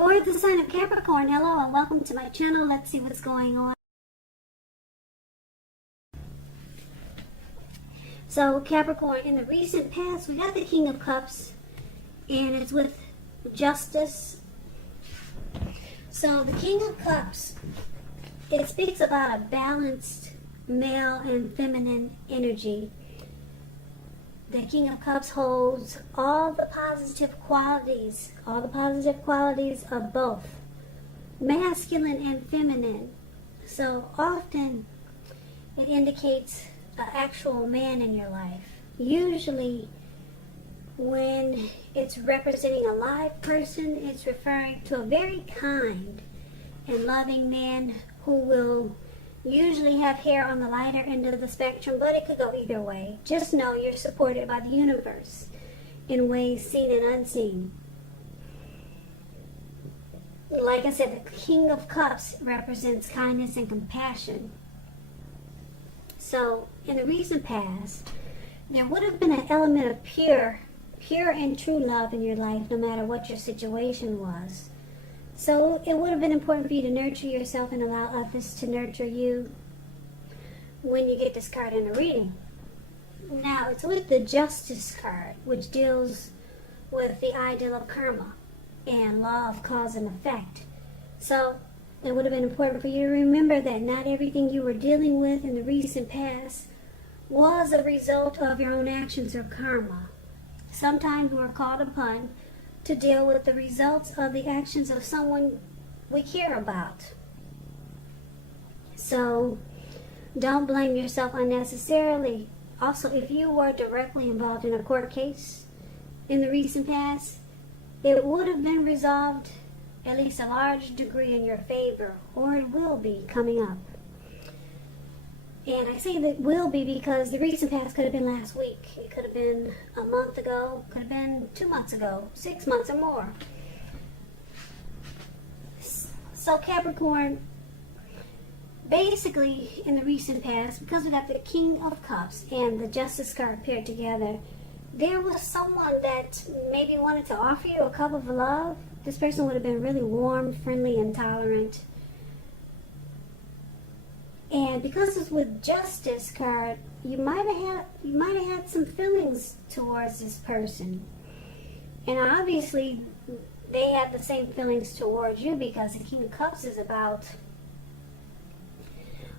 For the sign of Capricorn, hello and welcome to my channel. Let's see what's going on. So Capricorn, in the recent past, we got the King of Cups, and it's with justice. So the King of Cups, it speaks about a balanced male and feminine energy. The King of Cups holds all the positive qualities of both masculine and feminine. So often it indicates an actual man in your life. Usually when it's representing a live person, it's referring to a very kind and loving man who will usually have hair on the lighter end of the spectrum, but it could go either way. Just know you're supported by the universe in ways seen and unseen. Like I said, the King of Cups represents kindness and compassion. So in the recent past, there would have been an element of pure and true love in your life, no matter what your situation was. So it would have been important for you to nurture yourself and allow others to nurture you when you get this card in a reading. Now, it's with the Justice card, which deals with the ideal of karma and law of cause and effect. So it would have been important for you to remember that not everything you were dealing with in the recent past was a result of your own actions or karma. Sometimes we're called upon to deal with the results of the actions of someone we care about. So don't blame yourself unnecessarily. Also, if you were directly involved in a court case in the recent past, it would have been resolved at least a large degree in your favor, or it will be coming up. And I say that will be because the recent past could have been last week. It could have been a month ago. Could have been 2 months ago, 6 months or more. So Capricorn, basically in the recent past, because we got the King of Cups and the Justice card paired together, there was someone that maybe wanted to offer you a cup of love. This person would have been really warm, friendly, and tolerant. And because it's with Justice card, you might have had some feelings towards this person. And obviously they have the same feelings towards you, because the King of Cups is about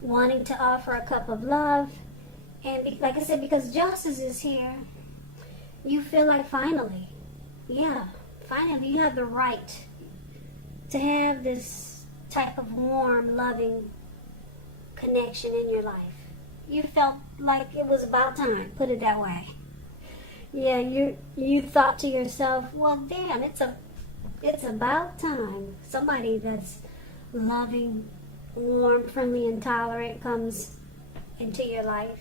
wanting to offer a cup of love. And like I said, because Justice is here, you feel like finally you have the right to have this type of warm, loving connection in your life. You felt like it was about time, put it that way. Yeah, you thought to yourself, well, damn, it's about time somebody that's loving, warm, friendly, and tolerant comes into your life.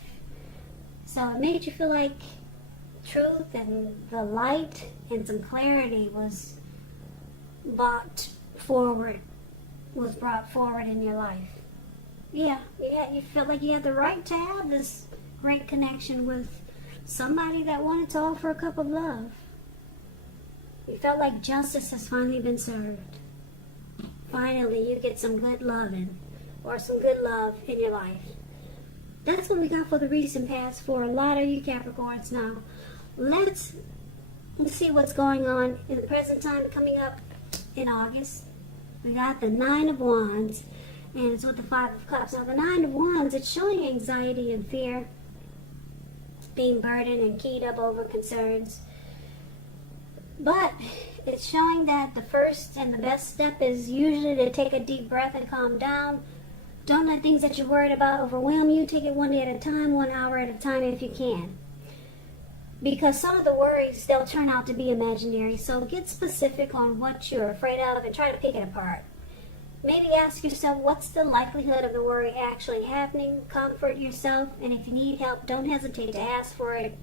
So it made you feel like truth and the light and some clarity was brought forward in your life. Yeah, you felt like you had the right to have this great connection with somebody that wanted to offer a cup of love. You felt like justice has finally been served. Finally, you get some good loving or some good love in your life. That's what we got for the recent past for a lot of you Capricorns. Now, let's see what's going on in the present time coming up in August. We got the Nine of Wands, and it's with the Five of Cups. Now, the Nine of Wands, it's showing anxiety and fear, being burdened and keyed up over concerns. But it's showing that the first and the best step is usually to take a deep breath and calm down. Don't let things that you're worried about overwhelm you. Take it one day at a time, 1 hour at a time if you can. Because some of the worries, they'll turn out to be imaginary. So get specific on what you're afraid of and try to pick it apart. Maybe ask yourself, what's the likelihood of the worry actually happening? Comfort yourself, and if you need help, don't hesitate to ask for it.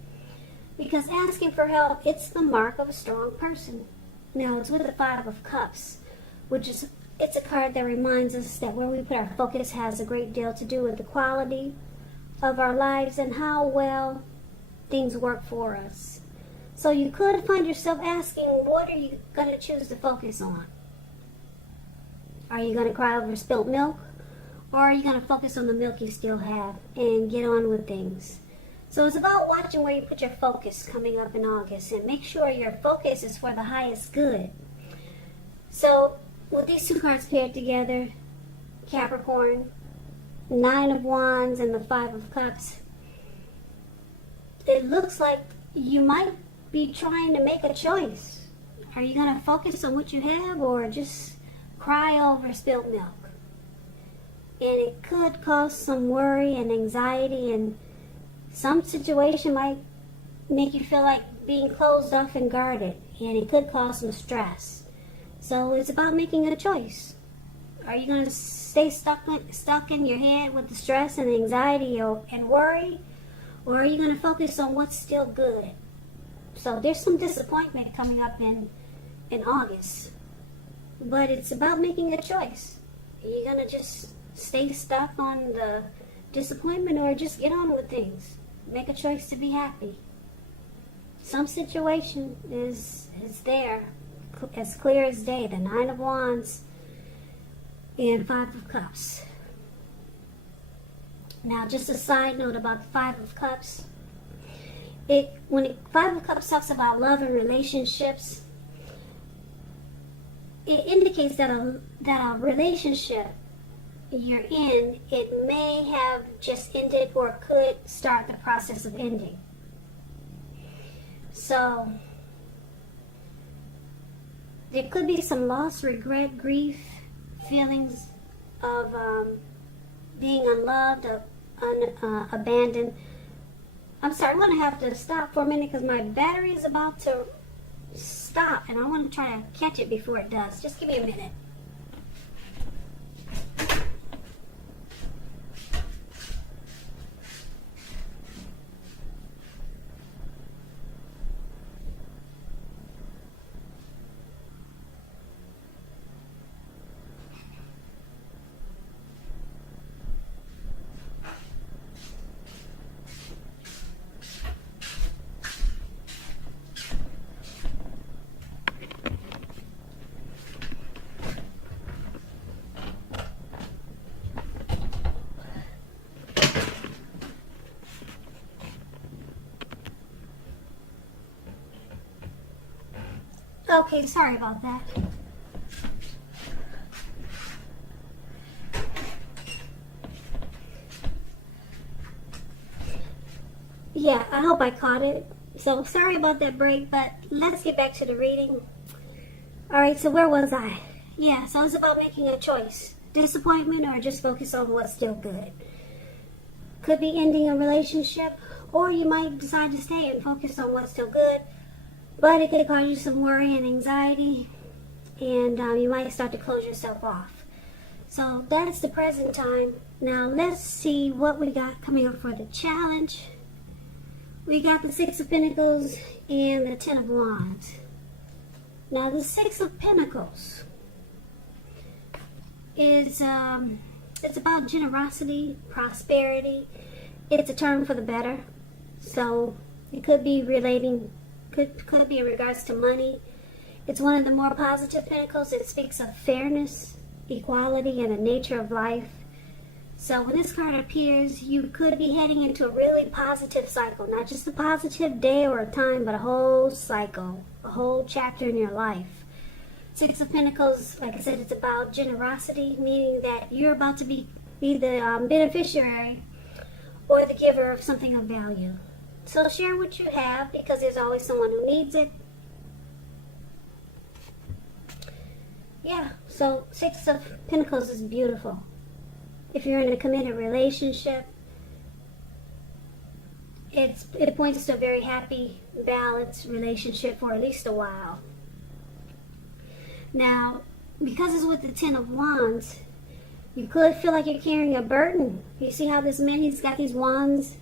Because asking for help, it's the mark of a strong person. Now, it's with the Five of Cups, it's a card that reminds us that where we put our focus has a great deal to do with the quality of our lives and how well things work for us. So you could find yourself asking, what are you going to choose to focus on? Are you going to cry over spilt milk? Or are you going to focus on the milk you still have and get on with things? So it's about watching where you put your focus coming up in August, and make sure your focus is for the highest good. So with these two cards paired together, Capricorn, Nine of Wands and the Five of Cups, it looks like you might be trying to make a choice. Are you going to focus on what you have or just cry over spilled milk? And it could cause some worry and anxiety, and some situation might make you feel like being closed off and guarded, and it could cause some stress. So it's about making a choice. Are you going to stay stuck in your head with the stress and anxiety and worry? Or are you going to focus on what's still good? So there's some disappointment coming up in August. But it's about making a choice. Are you going to just stay stuck on the disappointment, or just get on with things? Make a choice to be happy. Some situation is there, as clear as day. The Nine of Wands and Five of Cups. Now, just a side note about the Five of Cups. Five of Cups talks about love and relationships, it indicates that a relationship you're in, it may have just ended or could start the process of ending. So there could be some loss, regret, grief, feelings of being unloved, abandoned. I'm sorry, I'm going to have to stop for a minute because my battery is about to stop, and I want to try to catch it before it does. Just give me a minute. Okay, sorry about that. Yeah, I hope I caught it. So sorry about that break, but let's get back to the reading. Alright, so where was I? Yeah, so it's about making a choice. Disappointment or just focus on what's still good. Could be ending a relationship, or you might decide to stay and focus on what's still good. But it could cause you some worry and anxiety, and you might start to close yourself off. So that's the present time. Now let's see what we got coming up for the challenge. We got the Six of Pentacles and the Ten of Wands. Now the Six of Pentacles is it's about generosity, prosperity. It's a turn for the better. So it could be could be in regards to money. It's one of the more positive pentacles. It speaks of fairness, equality, and the nature of life. So when this card appears, you could be heading into a really positive cycle. Not just a positive day or a time, but a whole cycle, a whole chapter in your life. Six of Pentacles, like I said, it's about generosity, meaning that you're about to be the beneficiary or the giver of something of value. So share what you have, because there's always someone who needs it. Yeah, so Six of Pentacles is beautiful. If you're in a committed relationship, it points to a very happy, balanced relationship for at least a while. Now, because it's with the Ten of Wands, you could feel like you're carrying a burden. You see how this man, he's got these wands.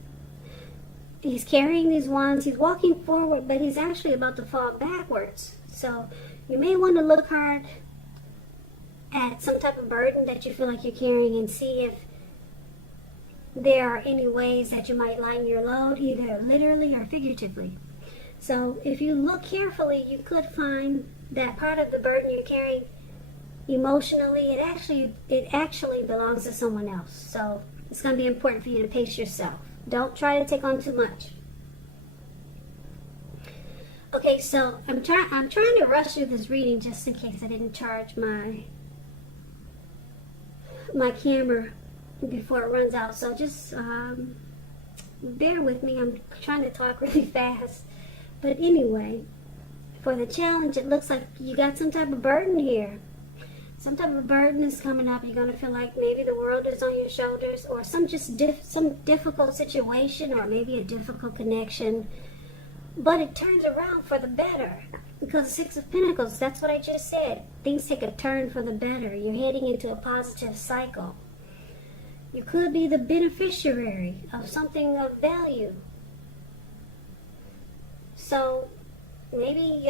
He's carrying these wands. He's walking forward, but he's actually about to fall backwards. So you may want to look hard at some type of burden that you feel like you're carrying and see if there are any ways that you might lighten your load, either literally or figuratively. So if you look carefully, you could find that part of the burden you're carrying emotionally, it actually belongs to someone else. So it's going to be important for you to pace yourself. Don't try to take on too much. Okay, so I'm trying to rush through this reading just in case I didn't charge my camera before it runs out. So just bear with me. I'm trying to talk really fast. But anyway, for the challenge, it looks like you got some type of burden here. Some type of burden is coming up. You're going to feel like maybe the world is on your shoulders, or some difficult situation, or maybe a difficult connection. But it turns around for the better. Because Six of Pentacles, that's what I just said. Things take a turn for the better. You're heading into a positive cycle. You could be the beneficiary of something of value. So maybe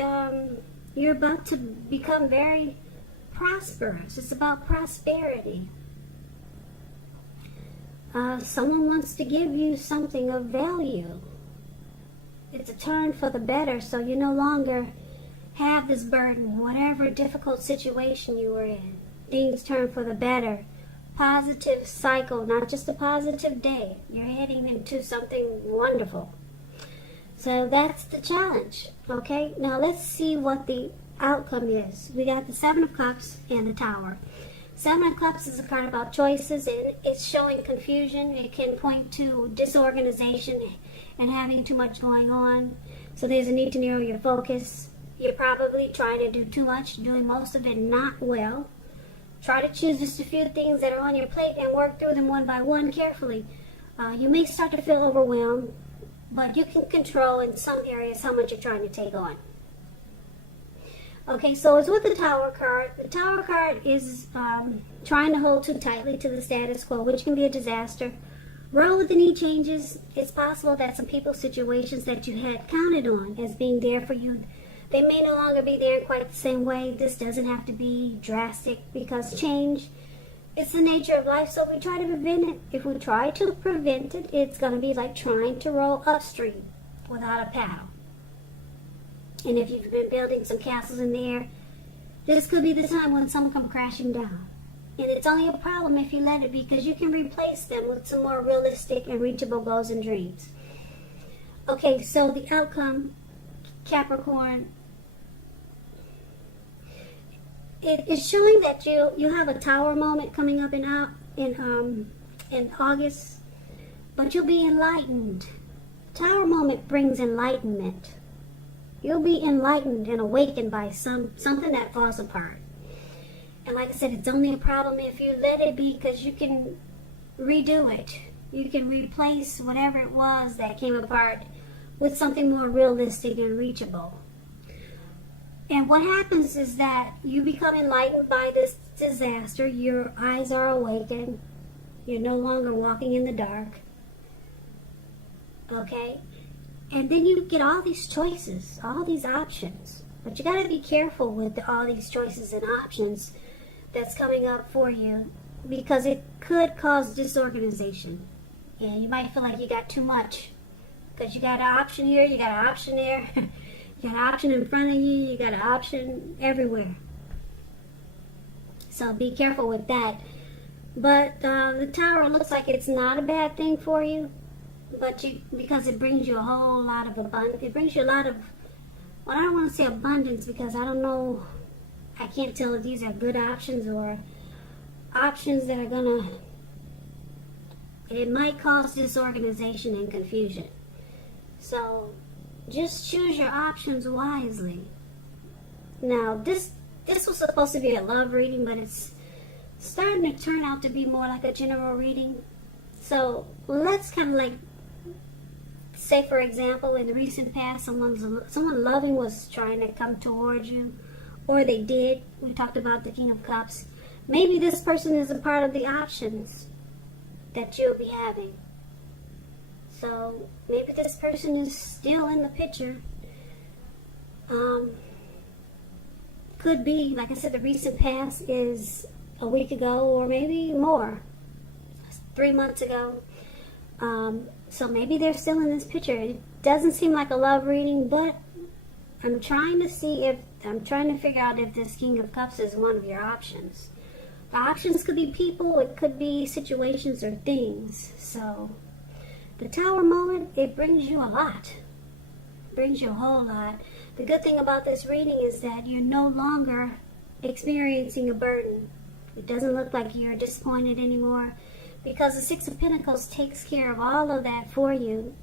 you're about to become very prosperous. It's about prosperity. Someone wants to give you something of value. It's a turn for the better, so you no longer have this burden, whatever difficult situation you were in. Things turn for the better. Positive cycle, not just a positive day. You're heading into something wonderful. So that's the challenge, okay? Now let's see what the outcome is. We got the Seven of Cups and the Tower. Seven of Cups is a card about choices, and it's showing confusion. It can point to disorganization and having too much going on. So there's a need to narrow your focus. You're probably trying to do too much, doing most of it not well. Try to choose just a few things that are on your plate and work through them one by one carefully. You may start to feel overwhelmed, but you can control in some areas how much you're trying to take on. Okay, so it's with the Tower card. The Tower card is trying to hold too tightly to the status quo, which can be a disaster. Roll with any changes. It's possible that some people's situations that you had counted on as being there for you, they may no longer be there in quite the same way. This doesn't have to be drastic, because change, it's the nature of life, so we try to prevent it. If we try to prevent it, it's going to be like trying to row upstream without a paddle. And if you've been building some castles in the air, this could be the time when some come crashing down. And it's only a problem if you let it be, because you can replace them with some more realistic and reachable goals and dreams. Okay, so the outcome, Capricorn, it is showing that you have a Tower moment coming up in August, but you'll be enlightened. Tower moment brings enlightenment. You'll be enlightened and awakened by something that falls apart. And like I said, it's only a problem if you let it be, because you can redo it. You can replace whatever it was that came apart with something more realistic and reachable. And what happens is that you become enlightened by this disaster. Your eyes are awakened. You're no longer walking in the dark. Okay? And then you get all these choices, all these options. But you got to be careful with all these choices and options that's coming up for you, because it could cause disorganization. And you might feel like you got too much, because you got an option here, you got an option there, you got an option in front of you, you got an option everywhere. So be careful with that. But the Tower looks like it's not a bad thing for you, but because it brings you a whole lot of abundance. It brings you a lot of, well, I don't want to say abundance, because I don't know, I can't tell if these are good options or options that are gonna, it might cause disorganization and confusion. So just choose your options wisely. Now this was supposed to be a love reading, but it's starting to turn out to be more like a general reading. So let's kind of like say, for example, in the recent past, someone loving was trying to come towards you, or they did. We talked about the King of Cups. Maybe this person is a part of the options that you'll be having. So maybe this person is still in the picture. Could be, like I said, the recent past is a week ago, or maybe more, 3 months ago. So maybe they're still in this picture. It doesn't seem like a love reading, but I'm trying to figure out if this King of Cups is one of your options. The options could be people, it could be situations or things. So the Tower moment, it brings you a lot. It brings you a whole lot. The good thing about this reading is that you're no longer experiencing a burden. It doesn't look like you're disappointed anymore, because the Six of Pentacles takes care of all of that for you.